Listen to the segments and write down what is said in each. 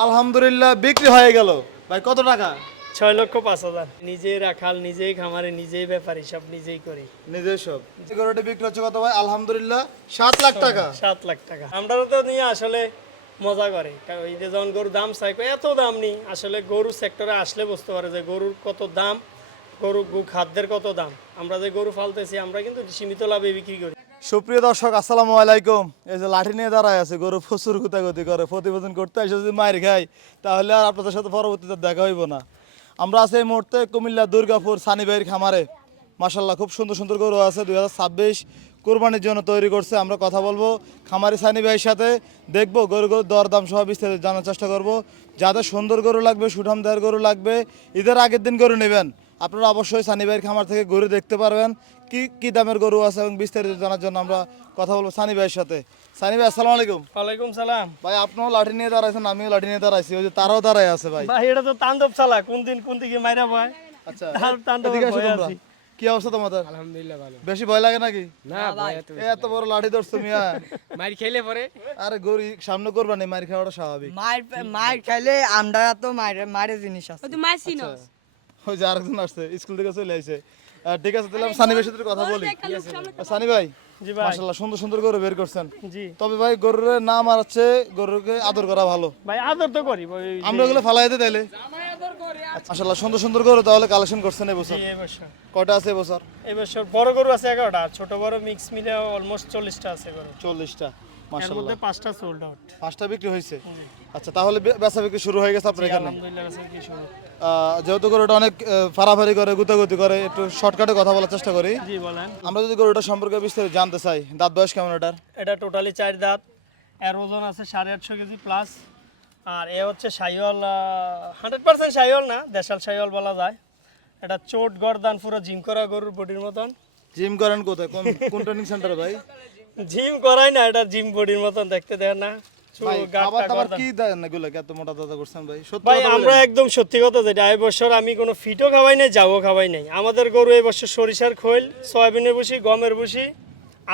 আলহামদুলিল্লাহ বিক্রি হয়ে গেল ভাই। কত টাকা? 6,05,000। নিজেই রাখাল, নিজেই খামারে, নিজেই ব্যাপারী, সব নিজেই করি। নিজের সব গরুটা বিক্রি হচ্ছে কত ভাই? আলহামদুলিল্লাহ 7 লাখ টাকা। 7 লাখ টাকা। আমরা তো নিয়ে আসলে মজা করে, কারণ ওই যে যখন গরুর দাম চাই, এত দাম নেই আসলে। গরু সেক্টরে আসলে বুঝতে পারে যে গরুর কত দাম, গরু খাদ্যের কত দাম। আমরা যে গরু ফালতেছি, আমরা কিন্তু সীমিত লাভে বিক্রি করি। সুপ্রিয় দর্শক আসসালামু আলাইকুম। এই যে লাঠি নিয়ে দাঁড়ায় আছে, গরু প্রচুর গুতাগুতি করে, প্রতিবেদন করতে এসে যদি মার খাই তাহলে আর আপনাদের সাথে পরবর্তীতে দেখা হইব না। আমরা আছি এই মুহূর্তে কুমিল্লা দুর্গাপুর সানি ভাইয়ের খামারে। মাশাল্লাহ খুব সুন্দর সুন্দর গরু আছে, 2026 কোরবানির জন্য তৈরি করছে। আমরা কথা বলবো খামারি সানি ভাইয়ের সাথে, দেখবো গরুর দরদাম সহ বিস্তারিত জানার চেষ্টা করব। যাদের সুন্দর গরু লাগবে, সুঠাম দেহের গরু লাগবে, ঈদের আগের দিন গরু নেবেন, আপনারা অবশ্যই সানি ভাইয়ের খামার থেকে গরু দেখতে পারবেন। কি কি দামের গরু আছে এবং বিস্তারিত জানার জন্য আমরা কথা বলবো সানি ভাইয়ের সাথে। সানি ভাই আসসালামু আলাইকুম। ওয়ালাইকুম সালাম। ভাই আপনিও লাঠি নিয়ে দাঁড়াইছেন, আমিও লাঠি নিয়ে দাঁড়াইছি, ওই যে তারাও দাঁড়ায় আছে ভাই। ভাই এটা তো তাণ্ডব চালা, কোন দিন কোন দিকে মাইরা ভয়। আচ্ছা তাণ্ডব এদিকে আসো ভয় তোমরা। আছি। কি অবস্থা তোমাদের? আলহামদুলিল্লাহ ভালো। বেশি ভয় লাগে নাকি? না ভাই এত বড় লাঠি ধরছো মিয়া। মার খেলে পরে আরে গরু সামনে করবা নি, মার খাওয়াটা স্বাভাবিক। মার খাইলে আমরা তো মারে জিনিস আছে। আচ্ছা, ওই যে আরেকজন আসছে স্কুল থেকে চলে আইছে। ঠিক আছে তাহলে আমি সানি ভাইয়ের সাথে কথা বলি। সানি ভাই জি ভাই। মাশাআল্লাহ সুন্দর সুন্দর গরু বের করছেন। জি তবে ভাই গরুর নাম আর হচ্ছে গরুকে আদর করা ভালো। ভাই, আদর তো করি ওই যে- আমরা ওগুলো ফালাই দিতে তাইলে। মাশাআল্লাহ সুন্দর সুন্দর গরু তাহলে কালেকশন করছেন এবছর। জি, এবছর কয়টা আছে এবছর? এবছর বড় গরু আছে 11টা, আর ছোট বড় মিক্স মিলে অলমোস্ট 40টা আছে গরু। 40টা। এর মাশাআল্লাহ মধ্যে 5টা সোল্ড আউট। 5টা বিক্রি হয়েছে। আচ্ছা তাহলে বেচা বিক্রি শুরু হয়ে গেছে আপনার এখানে। আলহামদুলিল্লাহ আছে কি শুরু। যেহেতু গরুটা অনেক ফাড়াফাড়ি করে, গুতাগুতি করে, একটু শর্টকাটে কথা বলার চেষ্টা করি। জি বলেন। আমরা যদি গরুটা সম্পর্কে বিস্তারিত জানতে চাই, দাঁত বয়স কেমন এটার? এটা টোটালি 4 দাঁত, এর ওজন আছে 850 কেজি প্লাস। আর এ হচ্ছে শাহিওয়াল, 100% শাহিওয়াল না, দেশাল শাহিওয়াল বলা যায়। এটা চোট গর্দান পুরো জিম করা গরুর বডির মতন। জিম করেন কোথায়, কোন ট্রেনিং সেন্টারে ভাই? জিম করাই না, এটা জিম বডির মতন দেখতে দেয় না। ভাই গাঁটটা খাবার খাবার গর্দান। কি দেন এগুলো, এত মোটা দাদা করছেন ভাই? সত্যি ভাই কথা আমরা বলেন। একদম সত্যি কথা যেটা, এই বছর আমি কোনো ফিটও খাওয়াই নাই, যাও খাওয়াই নাই। আমাদের গরু এই বছর সরিষার খৈল, সয়াবিনের ভুসি, গমের ভুসি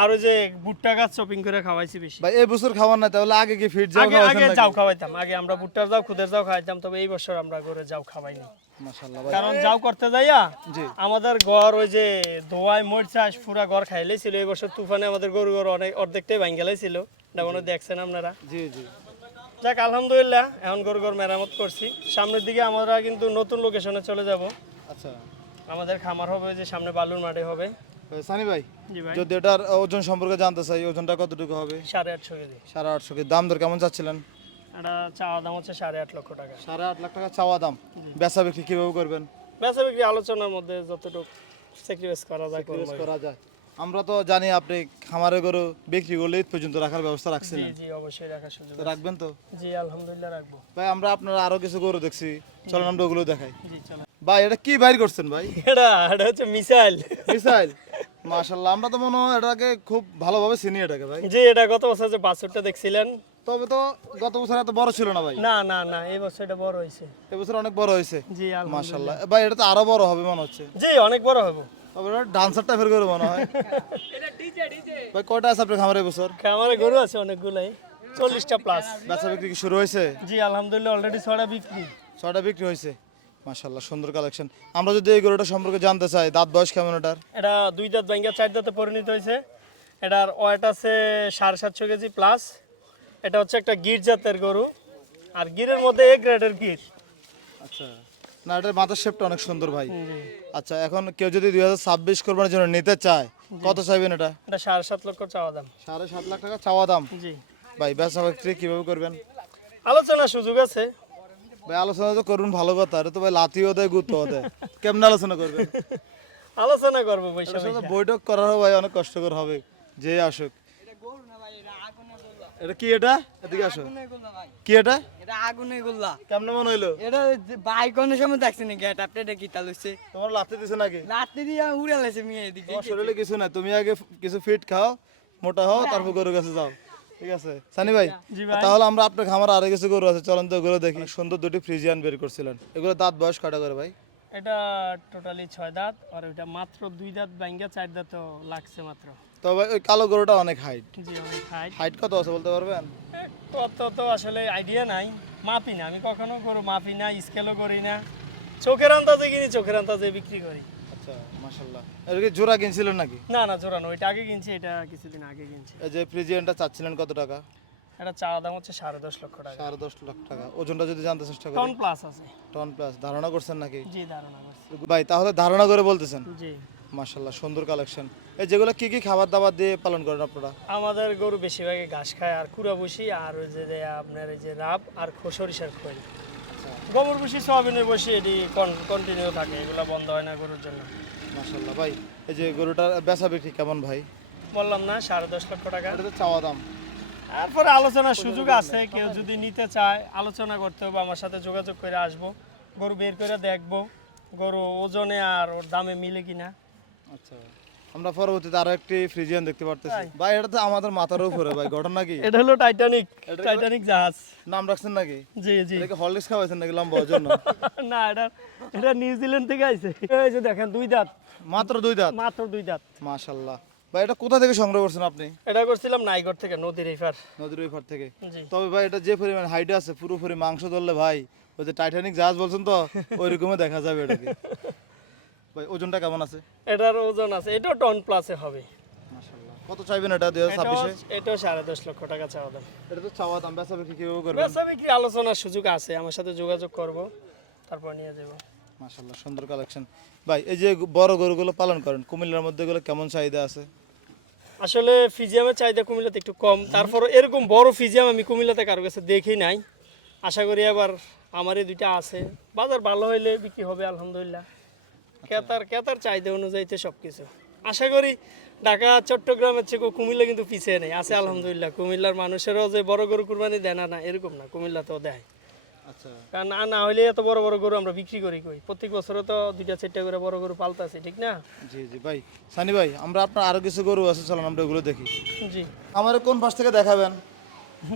আর ওই যে ভুট্টা গাছ চপিং করে খাওয়াইছি বেশি। ভাই এই বছর খাওয়ার না, তাহলে আগে কি ফিট যাও আগে খাওয়াইছেন আগে নাকি? যাও খাওয়াইতাম, আগে আমরা ভুট্টার যাও, খুদের যাও খাওয়াইতাম, তবে এই বছর আমরা গরু যাও খাওয়াই নাই। মাশাআল্লাহ ভাই। কারণ যাও করতে যাইয়া জি। আমাদের ঘর ওই যে ধোয়ায় মরচাস পুরা ঘর খাইলেই ছিল। এই বছর তুফানে আমাদের গরু অনেক অর্ধেকটাই ভাঙ্গেলাই ছিল, এটা মনে হয় দেখছেন আপনারা। জি জি। যাক আলহামদুলিল্লাহ, এখন গরু মেরামত করছি। সামনের দিকে আমরা কিন্তু নতুন লোকেশনে চলে যাব। আচ্ছা আমাদের খামার হবে ওই যে সামনে বালুর মাঠে হবে। সানি ভাই, জি ভাই। যদি এটার ওজন সম্পর্কে জানতে চাই, ওজনটা কতটুকু হবে? 850 কেজি। 850 কেজি। দাম দর কেমন চাচ্ছিলেন? এটা চাওয়া দাম হচ্ছে 8.5 লক্ষ টাকা। 8.5 লাখ টাকা চাওয়া দাম। বেচা বিক্রি কিভাবে করবেন? বেচা বিক্রি আলোচনার মধ্যে যতটুকু স্যাক্রিফাইস করা যায় Sacrifice করবো। করা যায়। আমরা তো জানি আপনি খামারে গরু বিক্রি করলে ঈদ পর্যন্ত রাখার ব্যবস্থা জি রাখছিলেন, জি অবশ্যই রাখার সুযোগ তো আছে। রাখবেন তো? জি আলহামদুলিল্লাহ রাখবো। ভাই আমরা আপনার আরো কিছু গরু দেখছি, চলেন আমরা ওগুলো দেখাই। জি চলো। ভাই এটা কি বাইর করছেন ভাই? এটা হচ্ছে মিসাইল। মিসাইল। মাশাআল্লাহ, আমরা তো মনে হয় এটাকে খুব ভালোভাবে চিনি এটাকে ভাই। জি এটা গত বছর যে বাছুরটা দেখছিলেন। তবে তো গত বছর এত বড় ছিল না ভাই, না না না, এই বছর এটা বড় হয়েছে। এবছর অনেক বড় হয়েছে। জি আলহামদুলিল্লাহ। মাশাআল্লাহ ভাই, এটা তো আরো বড় হবে মনে হচ্ছে। জি অনেক বড় হবে। তবে এটা ডান্সার টাইপের গরু মনে হয়। ভাই কয়টা আছে আপনার খামারে এবছর? খামারে গরু আছে অনেকগুলাই, 40টা প্লাস। বেচা বিক্রি কি শুরু হয়েছে? জি আলহামদুলিল্লাহ অলরেডি 6টা বিক্রি। 6টা বিক্রি হয়েছে। মাশাআল্লাহ সুন্দর কালেকশন। আমরা যদি এই গরুটা সম্পর্কে জানতে চাই, দাঁত বয়স কেমন এটার? এটা 2 দাঁত ভাঙ্গা 4 দাঁতে পরিণত হয়েছে। এটার ওয়েট আছে 750 কেজি প্লাস। এটা হচ্ছে একটা গির জাতের গরু, আর গিরের মধ্যে এ গ্রেডের গির। আচ্ছা, না এটার মাথার শেপটা অনেক সুন্দর ভাই। জি। আচ্ছা এখন কেউ যদি 2026 কোরবানির জন্য নিতে চায়, কত চাইবেন এটা? এটা 7.5 লক্ষ চাওয়া দাম। 7.5 লাখ টাকা চাওয়া দাম। জি ভাই বেচা বিক্রি কিভাবে করবেন? আলোচনার সুযোগ আছে। ভাই আলোচনা তো করুন, ভালো কথা। এটা তো ভাই লাথিও দেয়, গুত্তও দেয়। কেমন আলোচনা করবেন? আলোচনা করবো পয়সা এটার সাথে বৈঠক করারও ভাই অনেক কষ্টকর হবে, যে আসুক। এটা কি, এটা এদিকে আসো। কি এটা? এটা আগুনে গোল্লা। কেমন মনে হইলো? এটা বাইকনের সময় দেখছি নাকি এটা আপনি এটা কি তালুছে তোমার লাথি দিছে নাকি? রাতে দিয়ে উড়ে লাইছে মিয়া এদিকে। তোমার শরীরে কিছু না, তুমি আগে কিছু ফিট খাও, মোটা হও, তারপর গরুর কাছে যাও। ঠিক আছে সানি ভাই? জি ভাই। তাহলে আমরা আপনার খামার আরো কিছু গরু আছে, চলেন তো ওগুলো দেখি। সুন্দর দুটি ফ্রিজিয়ান বের করছিলেন, এগুলো দাঁত বয়স কয়টা করে ভাই? এটা টোটালি 6 দাঁত, আর ওইটা মাত্র 2 দাঁত ভাঙ্গা 4 দাঁত লাগছে মাত্র। তো ভাই ওই কালো গরুটা অনেক হাইট। জি অনেক হাইট। হাইট কত আছে বলতে পারবেন? কত তো আসলে আইডিয়া নাই, মাপি না, আমি কখনো গরু মাপি না, স্কেলও করি না, চোখের আন্দাজে কিনি, চোখের আন্দাজে বিক্রি করি। আচ্ছা মাশাল্লাহ। এটা কি জোড়া কিনছিলেন নাকি? না না, জোড়ানো, ওইটা আগে কিনছি, এটা কিছুদিন আগে কিনছি। এই যে ফ্রিজিয়ানটা চাচ্ছিলেন কত টাকা? এটা চাওয়া দাম হচ্ছে 10.5 লক্ষ টাকা। 10.5 লাখ টাকা। ওজনটা যদি জানতে চেষ্টা করি? টন প্লাস আছে। Ton plus. ধারণা করছেন নাকি? জি, ধারণা করছি। ভাই তাহলে ধারণা করে বলতেছেন? জি। মাশাল্লাহ, সুন্দর কালেকশন। এই যেগুলো কি কি খাবার দাবার দিয়ে পালন করেন আপনারা? আমাদের গরু বেশিরভাগই ঘাস খায় আর কুড়া বসি, আর ওই যে আপনার এই যে রাব আর সরিষার খোল। গোবর বসি, সয়াবিনের বসি, এটি কন্টিনিউ থাকে, এগুলো বন্ধ হয় না গরুর জন্য। মাশাল্লাহ ভাই, এই যে গরুটার বেচা বিক্রি কেমন ভাই? বললাম না 10.5 লক্ষ টাকা। এটা তো চাওয়া দাম। তারপরে আলোচনার সুযোগ আছে, কেউ যদি নিতে চায় আলোচনা করতে হবে, আমার সাথে যোগাযোগ করে আসবো, গরু বের করে দেখবো গরু ওজনে আর ওর দামে মিলে কিনা। আচ্ছা, আমরা পরবর্তীতে আরো একটি ফ্রিজিয়ান দেখতে পারতেছি ভাই। এটা তো আমাদের মাথার উপরে ভাই, ঘটনা কি? এটা হলো টাইটানিক জাহাজ। নাম রাখছেন নাকি? জি জি। এটাকে হরলিক্স খাওয়াইছেন নাকি লম্বা হওয়ার জন্য? না, এটা নিউজিল্যান্ড থেকে আইছে। এই যে দেখেন, 2 দাঁত, মাত্র 2 দাঁত। মাত্র 2 দাঁত। মাশাল্লাহ ভাই, এটা কোথা থেকে সংগ্রহ করছেন আপনি? এটা করছিলাম নাইগর থেকে, নদীর এপার। নদীর ওই পার থেকে। জি। তবে ভাই এটা যে পরিমাণ হাইট আছে, পুরোপুরি মাংস ধরলে ভাই ওই যে টাইটানিক জাহাজ বলছেন তো ওই রকমই দেখা যাবে এটাকে। ভাই ওজনটা কেমন আছে? এটার ওজন আছে, এটাও টন প্লাসে হবে। মাশাল্লাহ। কত চাইবেন এটা 2026-এ? এটাও 10.5 লক্ষ টাকা চাওয়া দাম। এটা তো চাওয়া দাম, বেচা বিক্রি কিভাবে করবেন? বেচা বিক্রি আলোচনার সুযোগ আছে, আমার সাথে যোগাযোগ করব, তারপর নিয়ে যাব। মাশাল্লাহ, সুন্দর কালেকশন। ভাই এই যে বড় গরুগুলো পালন করেন কুমিল্লার মধ্যে, এগুলো কেমন চাহিদা আছে? আসলে ফিজিয়ামের চাহিদা কুমিল্লাতে একটু কম, তারপর এরকম বড় ফিজিয়াম আমি কুমিল্লাতে কারো কাছে দেখি নাই। আশা করি আবার আমার এই 2টা আছে, বাজার ভালো হইলে বিক্রি হবে আলহামদুলিল্লাহ। ক্রেতার চাহিদা অনুযায়ীতে সব কিছু আশা করি। ঢাকা চট্টগ্রামের চেয়ে কুমিল্লা কিন্তু পিছিয়ে নেই, আছে আলহামদুলিল্লাহ। কুমিল্লার মানুষেরও যে বড় গরু কুরবানি দেয় না, এরকম না, কুমিল্লাতেও দেয়। আচ্ছা। কারণ না হলে এত বড় বড় গরু আমরা বিক্রি করি কই, প্রত্যেক বছরও তো 2টা 4টা করে বড় গরু পালতাছি, ঠিক না? জি জি ভাই। সানি ভাই, আমরা আপনার আরো কিছু গরু আছে, চলুন আমরা ওগুলো দেখি। জি, আমার কোন পাশ থেকে দেখাবেন?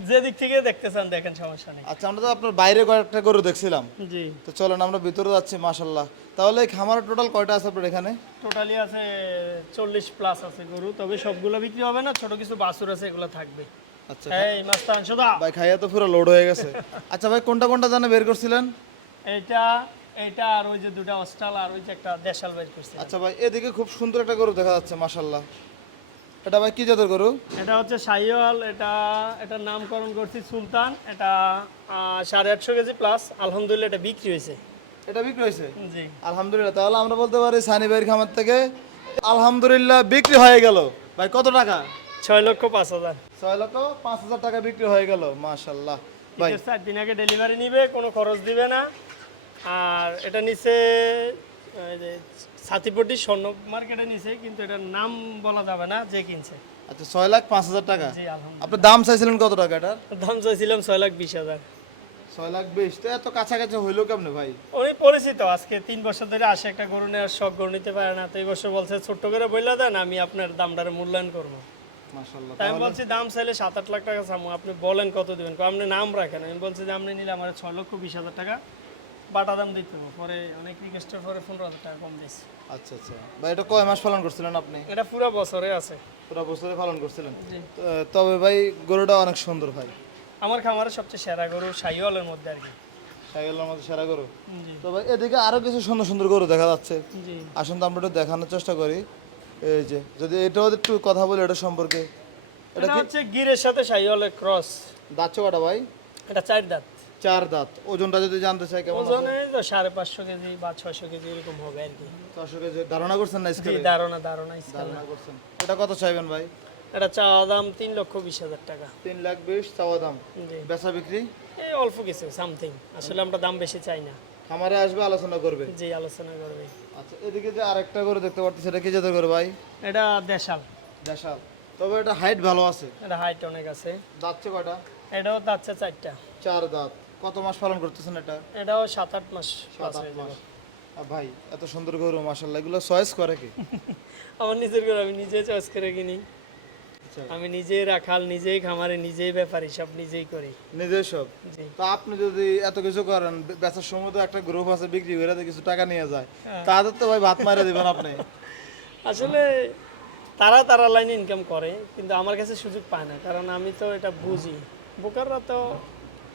যে দিক থেকে দেখতে চান দেখেন, সমস্যা নেই। আচ্ছা, আমরা তো আপনার বাইরে কয়েকটা গরু দেখছিলাম, জি, তো চলেন আমরা ভিতরে যাচ্ছি। মাশাল্লাহ। তাহলে এই খামারের টোটাল কয়টা আছে আপনার এখানে? টোটালি আছে 40 প্লাস আছে গরু, তবে সবগুলো বিক্রি হবে না, ছোট কিছু বাছুর আছে, এগুলো থাকবে। আচ্ছা এই মাস্তান সুদা, ভাই, খাইয়া তো পুরো লোড হয়ে গেছে। আচ্ছা ভাই, কোনটা কোনটা জানে বের করছিলেন? এইটা আর ওই যে 2টা অস্ট্রাল আর ওই যে একটা দেশাল বের করছে। আচ্ছা ভাই, এদিকে খুব সুন্দর একটা গরু দেখা যাচ্ছে মাশাল্লাহ। এটা ভাই কি জাতের গরু? এটা হচ্ছে শাহিওয়াল, এটার নামকরণ করছি সুলতান। এটা 850 কেজি প্লাস, আলহামদুলিল্লাহ এটা বিক্রি হয়েছে। এটা বিক্রি হয়েছে? জি, আলহামদুলিল্লাহ। তাহলে আমরা বলতে পারি সানি ভাইয়ের খামার থেকে আলহামদুলিল্লাহ বিক্রি হয়ে গেল। ভাই কত টাকা? 6,05,000। 6,05,000 টাকা বিক্রি হয়ে গেল। মাশাল্লাহ ভাই। 4 দিন আগে ডেলিভারি নিবে, কোনো খরচ দিবে না। আর এটা নিচে ছাতিপট্টি স্বর্ণ মার্কেটে নিচে, কিন্তু এটার নাম বলা যাবে না, যে কিনছে। আচ্ছা, 6,05,000 টাকা। জি, আলহামদুলিল্লাহ। আপনি দাম চাইছিলেন কত টাকা এটার? দাম চাইছিলাম 6,20,000। 6,20,000। তো এত কাছাকাছি হইলো কেমনে ভাই? উনি পরিচিত, আজকে 3 বছর ধরে আসে, একটা গরু নেওয়ার শখ, গরু নিতে পারে না, তো এই বছর বলছে ছোট্ট করে বইলা দেন, আমি আপনার দামটারে মূল্যায়ন করবো। মাশাল্লাহ। তাই আমি বলছি দাম চাইলে 7-8 লাখ টাকা চামু, আপনি বলেন কত দিবেন, আপনি নাম রাখেন। আমি বলছি যে আপনি নিলে আমার 6,20,000 টাকা বাটা দাম দিতে হবে, পরে অনেক রিকোয়েস্টের পরে 15,000 টাকা কম দিয়েছি। আচ্ছা আচ্ছা ভাই, এটা কয় মাস পালন করছিলেন আপনি? এটা পুরো বছরে আছে। পুরো বছরে পালন করছিলেন? জি। তবে ভাই গরুটা অনেক সুন্দর ভাই। আমার খামারের সবচেয়ে সেরা গরু শাহিওয়ালের মধ্যে আর কি। সাইকেলের মধ্যে সেরা গরু। জি তো ভাই এদিকে আরো কিছু সুন্দর সুন্দর গরু দেখা যাচ্ছে। জি। আসুন তো আমরা একটু দেখানোর চেষ্টা করি। এই যে যদি এটাও একটু কথা বলি এটা সম্পর্কে। এটা হচ্ছে গিরের সাথে শাহিওয়ালের ক্রস। দাঁত চোকাটা ভাই? এটা 4 দাঁত। 4 দাঁত। ওজনটা যদি জানতে চাই কেমন আছে? ওজনে 550 কেজি বা 600 কেজি এরকম হবে আর কি। 400 কেজি। ধারণা করছেন না জি, স্কেলে? ধারণা স্কেল। ধারণা করছেন। এটা কত চাইবেন ভাই? এটা চাওয়া দাম 3,20,000 টাকা। 3,20,000 চাওয়া দাম। জি। বেচা বিক্রি? এই অল্প কিছু সামথিং, আসলে আমরা দাম বেশি চাই না। খামারে আসবে আলোচনা করবে। জি, আলোচনা করবে। আচ্ছা, এদিকে যে আরেকটা গরু দেখতে পাচ্ছি, এটা কি জাতের গরু ভাই? এটা দেশাল। দেশাল। তবে এটা হাইট ভালো আছে। এটা হাইট অনেক আছে। দাঁত কয়টা? এটাও দাচ্ছে 4টা। 4 দাঁত। কত মাস পালন করতেছেন এটা? এটাও 7-8 মাস প্লাস 7-8 হয়ে মাস। যাবে। ভাই এত সুন্দর গরু মাশাআল্লাহ, এগুলো চয়েস করে কি? আমার নিজের গরু, আমি নিজে চয়েস করে কিনি। আচ্ছা, আমি নিজেই রাখাল, নিজেই খামারে, নিজেই ব্যাপারী, সব নিজেই করি। নিজের সব। জি। তো আপনি যদি এত কিছু করেন, বেচার সময় তো একটা গ্রুপ আছে বিক্রি করে তো কিছু টাকা নিয়ে যায়, হ্যাঁ। তাদের তো ভাই ভাত মারা দিবেন আপনি। আসলে তারা লাইনে ইনকাম করে, কিন্তু আমার কাছে সুযোগ পায় না, কারণ আমি তো এটা বুঝি। বোকাররা তো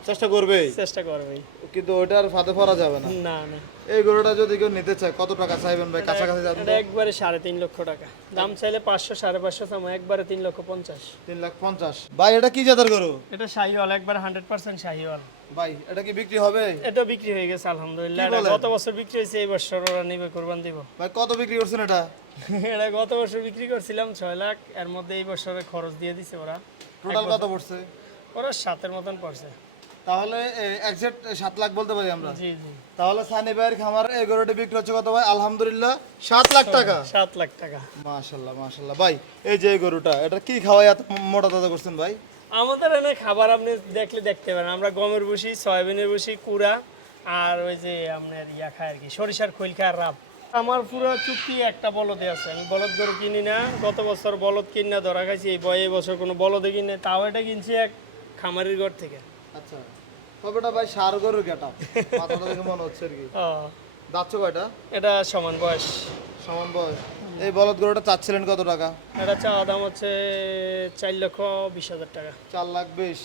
চেষ্টা করবে, চেষ্টা করবেই। কিন্তু ওইটার ফাঁদে পড়া যাবে না। না না, এই গরুটা যদি কেউ নিতে চায় কত টাকা চাইবেন ভাই? কাছাকাছি যাবেন এটা একবারে 3.5 লক্ষ টাকা দাম চাইলে, 500 550 চামো, একবারে 3,50,000। 3,50,000। ভাই এটা কি জাতের গরু এটা শাহিওয়াল, একবারে 100% শাহিওয়াল। ভাই? এটা কি বিক্রি হবে? এটা বিক্রি হয়ে গেছে আলহামদুলিল্লাহ। কি এটা বলেন? গত বছর বিক্রি হয়েছে, এই বছর ওরা নিবে, কুরবান দিব। ভাই কত বিক্রি করছেন এটা? এটা গত বছর বিক্রি করছিলাম 6 লাখ, এর মধ্যে এই বছরে খরচ দিয়ে দিছে ওরা। টোটাল কত পড়ছে? ওরা 7-এর মতন পড়ছে। তাহলে এক্সাক্ট 7 লাখ বলতে পারি আমরা। জি জি, তাহলে সানি ভাইয়ের খামার এই গরুটি বিক্রি হচ্ছে কত ভাই? আলহামদুলিল্লাহ 7 লাখ টাকা। 7 লাখ টাকা। মাশাআল্লাহ মাশাআল্লাহ। ভাই এই যে এই গরুটা, এটা কি খাওয়াই এত মোটা তাজা করছেন ভাই? আমাদের এনে খাবার আপনি দেখলে দেখতে পারেন, আমরা গমের ভুসি, সয়াবিনের ভুসি, কুড়া, আর ওই যে আপনার ইয়া খায় আর কি, সরিষার খৈল খায়, রাব। আমার পুরো চুক্তি একটা বলদে আছে, আমি বলদ গরু কিনি না। গত বছর বলদ কিনা ধরা খাইছি, এই বছর কোনো বলদে কিনে, তাও এটা কিনছি এক খামারির ঘর থেকে। আচ্ছা, তবেটা ভাই সার গরুর গেটআপ, মাথাটা দেখে মনে হচ্ছে আর কি। ও, দাঁতছো কয়টা? এটা সমান বয়স। সমান বয়স। এই বলদ গরুটা চাচ্ছিলেন কত টাকা? এটা চাওয়া দাম হচ্ছে 4,20,000 টাকা। 4,20,000।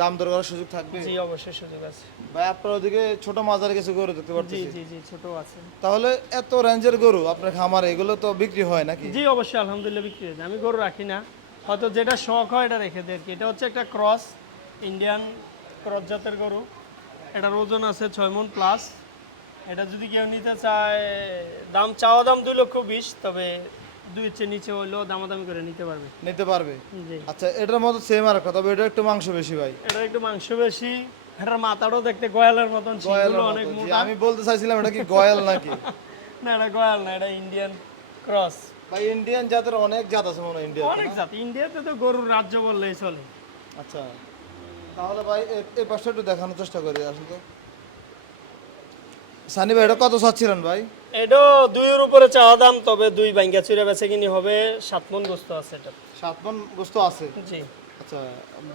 দাম দর করার সুযোগ থাকবে? জি, অবশ্যই সুযোগ আছে। ভাই আপনার ওদিকে ছোট মাজার কিছু গরু দেখতে জি পাচ্ছি। জি জি, ছোট আছে। তাহলে এত রেঞ্জের গরু আপনার খামারে, এগুলো তো বিক্রি হয় নাকি? জি অবশ্যই, আলহামদুলিল্লাহ বিক্রি হয়েছে। আমি গরু রাখি না, হয়তো যেটা শখ হয় এটা রেখে দিই আর কি। এটা হচ্ছে একটা ক্রস, ইন্ডিয়ান ক্রস জাতের গরু। এটার ওজন আছে 6 মণ প্লাস। এটা যদি কেউ নিতে চায়, চাওয়া দাম 2,20,000, তবে 2-এর চেয়ে নিচে হইলেও দামাদামি করে নিতে পারবে। নিতে পারবে? জি, আচ্ছা, এটার মতো সেম আর কথা, তবে এটা একটু মাংস বেশি ভাই। এটা একটু মাংস বেশি, এটার মাথাটাও দেখতে গয়ালের মতন, গয়ালের শিংগুলো মতো। অনেক জি, মোটা। আমি বলতে চাইছিলাম এটা কি গয়াল নাকি? না, এটা গয়াল না, এটা ইন্ডিয়ান ক্রস। ভাই ইন্ডিয়ান জাতের অনেক জাত আছে মনে হয় ইন্ডিয়াতে, অনেক না? জাত, ইন্ডিয়াতে তো গরুর রাজ্য বললেই চলে। আচ্ছা, তাহলে ভাই এই পাশটা একটু দেখানোর চেষ্টা করি আসুন তো। সানি ভাই এটা কত চাচ্ছিলেন ভাই? এটা 2-এর উপরে চাওয়া দাম, তবে 2 ভাঙ্গা চুরা বেচে কিনি হবে। 7 মণ গোস্ত আছে এটা। 7 মণ গোস্ত আছে? জি আচ্ছা,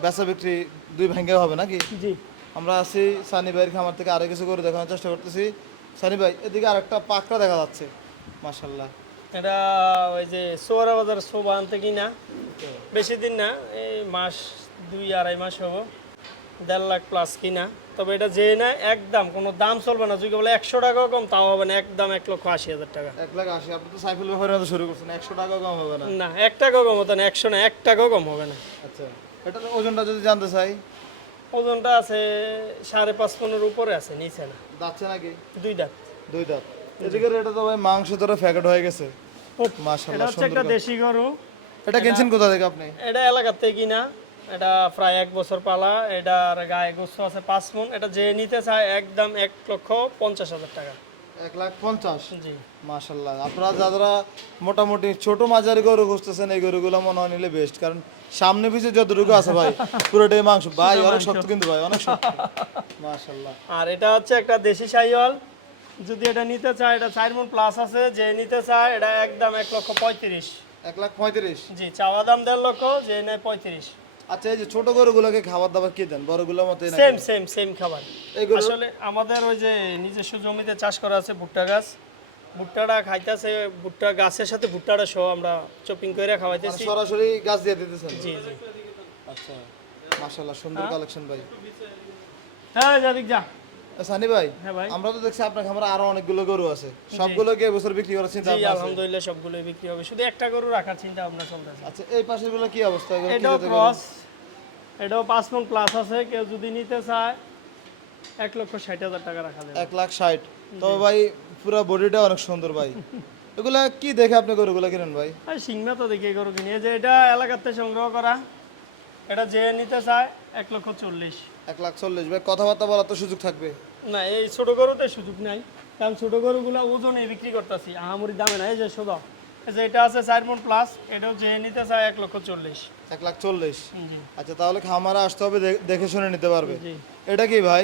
বেচা বিক্রি 2 ভাঙ্গা হবে নাকি? জি। আমরা আছি সানি ভাইয়ের খামার থেকে, আরো কিছু করে দেখানোর চেষ্টা করতেছি। সানি ভাই এদিকে আরেকটা পাকড়া দেখা যাচ্ছে, মাশাআল্লাহ। এটা ওই যে সোয়ারা বাজার সোবা আনতে কিনা, বেশি দিন না, এই মাস 2-2.5 মাস হবো, 1.5 লাখ প্লাস কিনা। তবে এটা যে না, একদম কোনো দাম চলবে না, যদি বলে 100 টাকাও কম তাও হবে না, একদম 1,80,000 টাকা। 1,80,000? আপনি তো সাইফুল ব্যাপারের মতো শুরু করছেন, 100 টাকা কম হবে না? না, 1 টাকাও কম হতো না, 100 না, 1 টাকাও কম হবে না। আচ্ছা, এটার ওজনটা যদি জানতে চাই? ওজনটা আছে 5.5 মণের উপরে আছে, নিচে না। যাচ্ছে নাকি? 2 দাঁত। 2 দাঁত। এদিকে এটা তো ভাই মাংস ধরে প্যাকেট হয়ে গেছে, এটা মাশাআল্লাহ হচ্ছে একটা সুন্দর। দেশি গরু। এটা কিনছেন কোথা থেকে আপনি? এটা এলাকার থেকে কিনা, এটা প্রায় 1 বছর পালা। এটার গায়ে গোস্ত আছে 5 মণ। এটা যে নিতে চায় একদম 1,50,000 টাকা। 1,50,000? জি, মাশাআল্লাহ। আপনারা যারা মোটামুটি ছোট মাঝারি গরু খুঁজতেছেন, এই গরুগুলো মনে হয় নিলে বেস্ট, কারণ সামনে পিছে যতটুকু আছে ভাই পুরোটাই মাংস ভাই, অনেক শক্ত কিন্তু ভাই, অনেক শক্ত, মাশাআল্লাহ। আর এটা হচ্ছে একটা দেশি শাহিওয়াল। যদি এটা নিতে চায়, এটা 4 মণ প্লাস আছে, যে নিতে চায় এটা একদম 1,35,000। 1,35,000? জি, চাওয়া দাম 1.5 লক্ষ, যে নেয় 35। আচ্ছা, এই যে ছোট গরুগুলোকে খাবার দাবার কি দেন বড়গুলোর মতোই নাকি? সেম সেম সেম খাবার। এই গরু আসলে আমাদের ওই যে নিজস্ব জমিতে চাষ করা আছে ভুট্টা গাছ, ভুট্টাটা খাইতেছে, ভুট্টা গাছের সাথে ভুট্টাটা সহ আমরা চপিং করে মানে খাওয়াইতেছি। সরাসরি গাছ দিয়ে দিতেছেন? জি জি। আচ্ছা, মাশাআল্লাহ সুন্দর কালেকশন ভাই। হ্যাঁ, যাদিক যা। সানি ভাই, হ্যাঁ ভাই। আমরা তো দেখছি আপনার খামারে আরো অনেকগুলো গরু আছে, সবগুলোকে এবছর বিক্রি করার চিন্তা জি, ভাবনা আছে? আলহামদুলিল্লাহ সবগুলোই বিক্রি হবে, শুধু একটা গরু রাখার চিন্তা ভাবনা চলতেছে। আচ্ছা, এই পাশের গুলো কি অবস্থা? এগুলো কি এটাও জাতের গরু? ক্রস, এটাও 5 মণ প্লাস আছে। কেউ যদি নিতে চায় 1,60,000 টাকা রাখা যাবে। 1,60,000? তবে ভাই পুরো বডিটা অনেক সুন্দর ভাই। এগুলা কি দেখে আপনি গরুগুলা কিনেন ভাই? আর সিংনা তো দেখে গরু কিনি, এই যে এটা এলাকাতে সংগ্রহ করা। এটা যে নিতে চায় 1,40,000। 1,40,000? ভাই কথাবার্তা বলার তো সুযোগ থাকবে? না, এই ছোট গরুতে সুযোগ নাই, কারণ ছোট গরুগুলো ওজনে বিক্রি করতেছি, আহামরি দামে না। এই যে সোদা, এই যে এটা আছে 4 মণ প্লাস, এটাও যে নিতে চায় 1,40,000। 1,40,000? জি আচ্ছা, তাহলে খামারে আসতে হবে, দেখে শুনে নিতে পারবে। জি। এটা কি ভাই?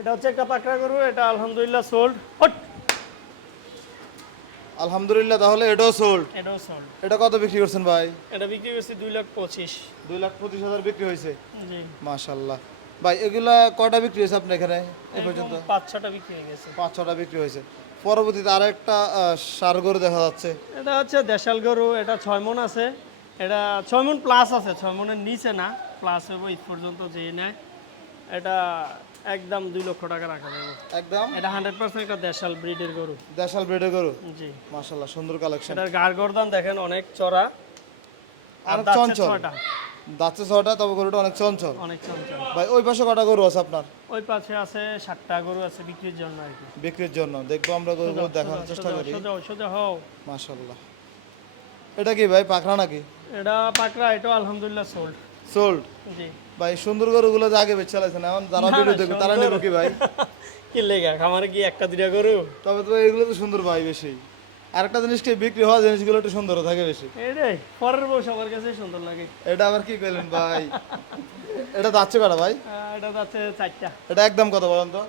এটা হচ্ছে একটা পাকড়া গরু, এটা আলহামদুলিল্লাহ সোল্ড। আলহামদুলিল্লাহ, তাহলে এটাও সোল্ড? এটাও সোল্ড। এটা কত বিক্রি করছেন ভাই? এটা বিক্রি করছি 2,25,000। 2,25,000 বিক্রি হয়েছে? জি, মাশাআল্লাহ। ভাই এগুলা কয়টা বিক্রি হয়েছে আপনার এখানে এ পর্যন্ত? 5-6টা বিক্রি হয়ে গেছে। 5-6টা বিক্রি হয়েছে। পরবর্তীতে আর একটা ষাঁড় গরু দেখা যাচ্ছে। এটা হচ্ছে দেশাল গরু, এটা 6 মণ আছে। এটা 6 মণ প্লাস আছে, 6 মণের নিচে না, প্লাস হবে ঈদ পর্যন্ত যে নেয়। এটা একদম 2 লক্ষ টাকা রাখা যাবে। একদম এটা 100% একটা দেশাল ব্রিডের গরু। দেশাল ব্রিডের গরু, জি, মাশাআল্লাহ সুন্দর কালেকশন। এটার গাড় গর্দান দেখেন অনেক চড়া, আর অনেক দাঁতে চঞ্চল, 6টা, দাঁতে 6টা, তবে গরুটা অনেক চঞ্চল। অনেক চঞ্চল। ভাই ওই পাশে কটা গরু আছে আপনার? ওই পাশে আছে 7টা গরু আছে বিক্রির জন্য আর কি। বিক্রির জন্য দেখবো আমরা গরুগুলো দেখানোর চেষ্টা করি। সোজা সোজা হও। মাশাআল্লাহ। এটা কি ভাই পাকড়া নাকি? এটা পাকড়া, এটা আলহামদুলিল্লাহ সোল্ড। সোল্ড। জি। ভাই সুন্দর গরুগুলো যে আগে বেচে চালাইছেন, এখন যারা না, ভিডিও না, দেখবে তারা সুন্দর। নেবে কি ভাই? কি লেগা খামারে কি একটা দুইটা গরু? তবে তো এগুলো তো সুন্দর ভাই বেশি। আরেকটা জিনিস কি, বিক্রি হওয়া জিনিসগুলো একটু সুন্দর থাকে বেশি। এই রে পরের বউ সবার কাছে সুন্দর লাগে। এটা আবার কি কইলেন ভাই? এটা যাচ্ছে কটা ভাই? এটা যাচ্ছে 4টা। এটা একদম কত বলেন তো?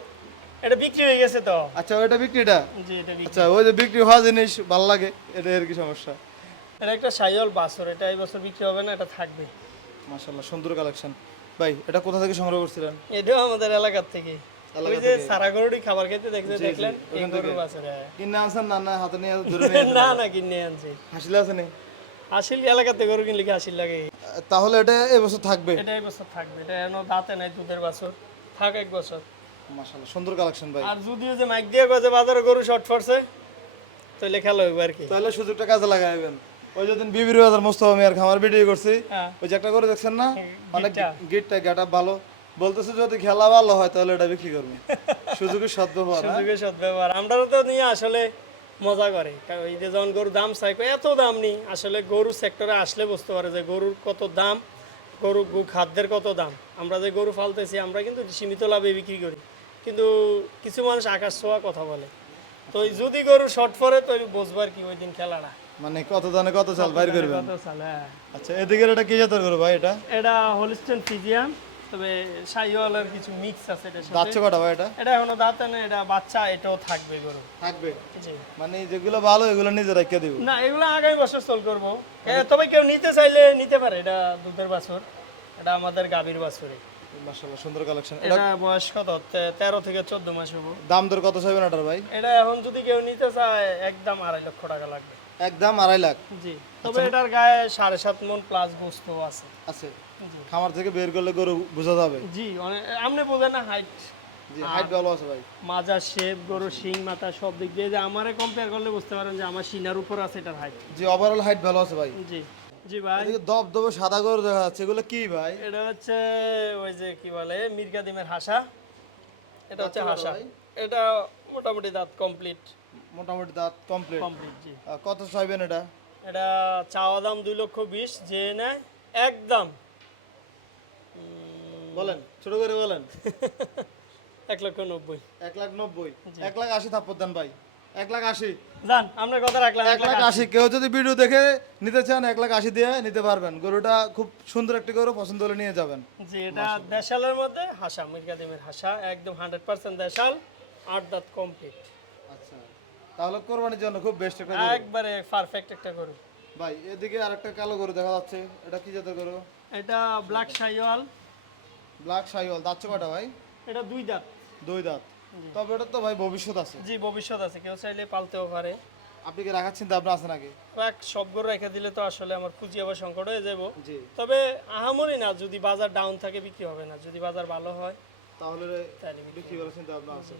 এটা বিক্রি হয়ে গেছে তো। আচ্ছা ওইটা বিক্রিটা? জি, এটা বিক্রি। আচ্ছা ওই যে বিক্রি হওয়া জিনিস ভালো লাগে, এটা এর কি সমস্যা? এটা একটা সাইওয়াল বাছুর, এটা এই বছর বিক্রি হবে না, এটা থাকবে। মাশাআল্লাহ সুন্দর কালেকশন। ভাই এটা কোথা থেকে সংগ্রহ করছিলেন? এটাও আমাদের এলাকার থেকে। ওই যে সারা গরুটি খাবার খেতে দেখলেন, এই ওখান গরুর থেকে? বাছুর। হ্যাঁ। কিনে আনছেন না না হাতে নিয়ে ধরে নিয়ে? না না, কিনে আনছি। হাসিলে আছে নি? আসিল এলাকাতে গরু কিনলে কি আসিল লাগে? তাহলে এটা এবছর থাকবে? এটা এই বছর থাকবে, এটা এখনো দাঁতে নাই, দুধের বাছুর, থাক 1 বছর। মাশাআল্লাহ সুন্দর কালেকশন ভাই। আর যদিও যে মাইক দিয়ে গজে বাজারে গরু শর্ট পড়ছে, তাহলে খেলা হইব আর কি। তাহলে সুযোগটা কাজে লাগাইবেন। ওই যেদিন বিবির বাজার মোস্তফা মিয়ার খামার ভিডিও করছি, হ্যাঁ। ওই যে একটা করে দেখছেন না, অনেক গিটটা। গিটটা গেটআপ ভালো, বলতেছে যদি খেলা ভালো হয় তাহলে এটা বিক্রি করবে। সুযোগের সদ্ব্যবহার। হ্যাঁ? সুযোগের সদ্ব্যবহার। আমরা তো নিয়ে আসলে মজা করে, কারণ এই যে যখন গরুর দাম চাই, এত দাম নেই আসলে। গরু সেক্টরে আসলে বুঝতে পারে যে গরুর কত দাম, গরু খাদ্যের কত দাম। আমরা যে গরু ফালতেছি, আমরা কিন্তু সীমিত লাভে বিক্রি করি, কিন্তু কিছু মানুষ আকাশ ছোঁয়া কথা বলে। তো এই যদি গরু শর্ট পরে তো বুঝবার কি ওই দিন খেলাটা মানে কত দানে কত চাল বাইর করবেন। কত সালে। আচ্ছা এদিকে এটা কি জাতের গরু ভাই? এটা এটা হলিস্টেন ফিজিয়ান, তবে শাহিওয়ালের কিছু মিক্স আছে এটার সাথে। দাচ্ছে কটা ভাই? এটা এটা এখনো দাঁতে না, এটা বাচ্চা, এটাও থাকবে গরু। থাকবে জি। মানে যেগুলো ভালো এগুলো নিজে রেখে দিব? না, এগুলো আগামী বছর সেল করবো। তবে কেউ নিতে চাইলে নিতে পারে। এটা দুধের বাছুর, এটা আমাদের গাভীর বাছুরে। মাশাআল্লাহ সুন্দর কালেকশন। এটা বয়স কত? 13 থেকে 14 মাস হবো। দাম দর কত চাইবেন এটার ভাই? এটা এখন যদি কেউ নিতে চায় একদম 2.5 লক্ষ টাকা লাগবে। একদম 2.5 লাখ? জি। তবে এটার গায়ে 7.5 মণ প্লাস গোস্ত আছে। আছে? জি। খামার থেকে বের করলে গরু বোঝা যাবে? জি, আপনি বোঝেন না হাইট, জি হাইট ভালো আছে ভাই। মাজা শেপ, গরু শিং মাথা সব দিক দিয়ে যে আমারে কম্পেয়ার করলে বুঝতে পারেন যে আমার সিনার উপর আছে এটার হাইট। জি ওভারঅল হাইট ভালো আছে ভাই। জি। জি ভাই। এদিকে দবদবে সাদা গরু দেখা যাচ্ছে, এগুলো কি ভাই? এটা হচ্ছে ওই যে কি বলে মির্গা ডিমের হাসা। এটা হচ্ছে হাসা। এটা মোটামুটি দাঁত কমপ্লিট। মোটামুটি দাঁত কমপ্লিট। কমপ্লিট। জি। কত চাইবেন এটা? এটা চাওয়া দাম 2,20,000, যে নেয় একদম বলেন ছোট করে বলেন। 1,90,000। 1,90,000? 1,80,000 থাপ্পর দেন ভাই। 1,80,000? জান, আপনার কথা রাখলাম। 1,80,000। কেউ যদি ভিডিও দেখে নিতে চান 1,80,000 দিয়ে নিতে পারবেন। গরুটা খুব সুন্দর একটি গরু, পছন্দ হলে নিয়ে যাবেন। জি, এটা দেশালের মধ্যে হাসা, মির্গা ডিমের হাসা, একদম 100% দেশাল, 8 দাঁত কমপ্লিট। আচ্ছা তাহলে কোরবানির জন্য খুব বেস্ট একটা গরু একবারে পারফেক্ট একটা গরু ভাই। এদিকে আরেকটা কালো গরু দেখা যাচ্ছে, এটা কি জাতের গরু? এটা ব্ল্যাক শাইওয়াল। ব্ল্যাক শাহিওয়াল। দাঁত কয়টা ভাই? এটা 2 দাঁত। 2 দাঁত। তবে এটা তো ভাই ভবিষ্যৎ আছে। জি, ভবিষ্যৎ আছে, কেউ চাইলে পালতেও পারে। আপনি কি রাখার চিন্তা আপনার আছে নাকি? সব গরু রেখে দিলে তো আসলে আমার পুঁজি আবার সংকট হয়ে যাব। জি। তবে আহামরি না, যদি বাজার ডাউন থাকে বিক্রি হবে না, যদি বাজার ভালো হয় তাহলে তাহলে বিক্রি করার চিন্তা ভাবনা আছে।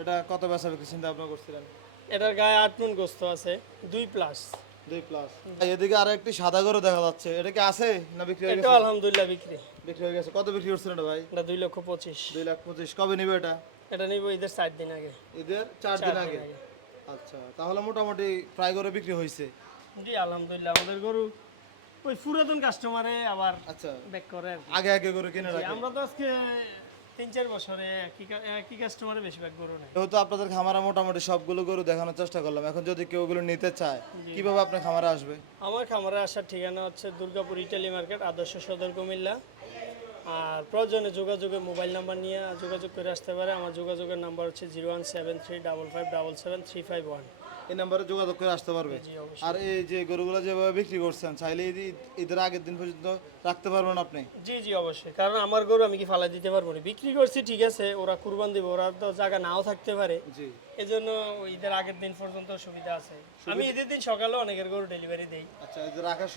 এটা কত বেচা বিক্রি চিন্তা ভাবনা করছিলেন? এটার গায়ে 8 মণ গোস্ত আছে, 2+। 2+। এদিকে আরো একটি সাদা গরু দেখা যাচ্ছে, এটা কি আছে না বিক্রি হয়ে এটা গেছে? আলহামদুলিল্লাহ বিক্রি। বিক্রি হয়ে গেছে। কত বিক্রি করছেন এটা ভাই? এটা 2,25,000। 2,25,000। কবে নিবে এটা? এটা নিব ঈদের 4 দিন আগে। ঈদের 4 দিন আগে? আচ্ছা তাহলে মোটামুটি প্রায় গরু বিক্রি হয়েছে। জি আলহামদুলিল্লাহ, আমাদের গরু ওই পুরাতন কাস্টমারে আবার আচ্ছা ব্যাক করে আর কি। আগে আগে গরু কিনে জি, রাখে। আমরা তো আজকে 3-4 বছরে একই কাস্টমারে বেশিরভাগ গরু নেই। যেহেতু আপনাদের খামারে মোটামুটি সবগুলো গরু দেখানোর চেষ্টা করলাম, এখন যদি কেউ ওগুলো নিতে চায় কিভাবে আপনার খামারে আসবে? আমার খামারে আসার ঠিকানা হচ্ছে দুর্গাপুর ইটালি মার্কেট, আদর্শ সদর, কুমিল্লা। আর প্রয়োজনে যোগাযোগে মোবাইল নাম্বার নিয়ে যোগাযোগ করে আসতে পারে। আমার যোগাযোগের নাম্বার হচ্ছে 01735577351। এই নাম্বারে যোগাযোগ করে আসতে পারবে। জি অবশ্যই। আর এই যে গরুগুলো যেভাবে বিক্রি করছেন, চাইলে ঈদের আগের দিন পর্যন্ত রাখতে পারবেন আপনি? জি জি অবশ্যই, কারণ আমার গরু আমি কি ফালাই দিতে পারবো না। বিক্রি করছি ঠিক আছে, ওরা কুরবান দিব, ওরা তো জায়গা নাও থাকতে পারে, জি। এই জন্য ঈদের আগের দিন পর্যন্ত সুবিধা আছে। আমি ঈদের দিন সকালে অনেকের গরু ডেলিভারি দেই, আচ্ছা এই যে রাখার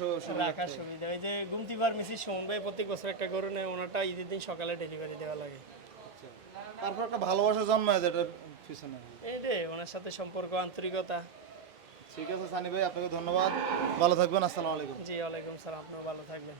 রাখার সুবিধা। ওই যে গুমতি ফার্মেসি সুমন ভাই প্রত্যেক বছর একটা গরু নেয়, ওনারটা ঈদের দিন সকালে ডেলিভারি দেওয়া লাগে। তারপর একটা ভালোবাসা জন্মায় যেটার পিছনে। এই রে ওনার সাথে সম্পর্ক আন্তরিকতা। ঠিক আছে সানি ভাই, আপনাকে ধন্যবাদ, ভালো থাকবেন, আসসালামু আলাইকুম। জি ওয়ালাইকুম সালাম, আপনিও ভালো থাকবেন।